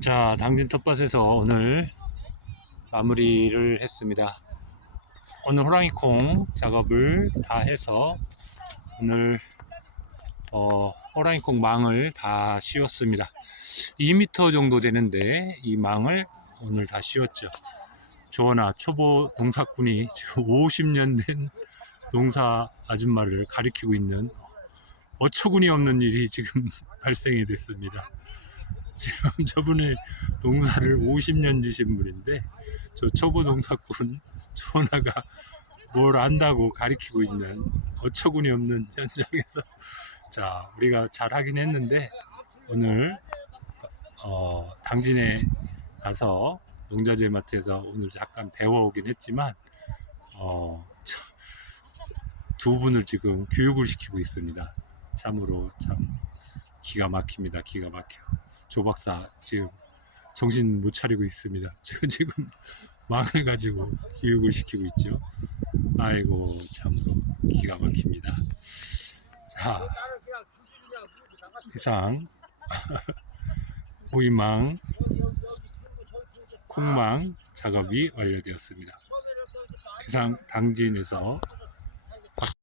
자, 당진 텃밭에서 오늘 마무리를 했습니다. 오늘 호랑이콩 작업을 다 해서 오늘 어, 호랑이콩 망을 다 씌웠습니다. 2m 정도 되는데 이 망을 오늘 다 씌웠죠. 조원아 초보 농사꾼이 지금 50년 된 농사 아줌마를 가리키고 있는 어처구니 없는 일이 지금 발생이 됐습니다. 지금 저분이 농사를 50년 지신 분인데 저 초보 농사꾼 조나가 뭘 안다고 가리키고 있는 어처구니 없는 현장에서 자 우리가 잘 하긴 했는데 오늘 어, 당진에 가서 농자재 마트에서 오늘 잠깐 배워오긴 했지만 어, 저- 두 분을 지금 교육을 시키고 있습니다. 참으로 참 기가 막힙니다. 기가 막혀. 조 박사 지금 정신 못 차리고 있습니다. 지금 지금 망을 가지고 교육을 시키고 있죠. 아이고 참으로 기가 막힙니다. 자 이상 오이망 콩망 작업이 완료되었습니다. 이상 당진에서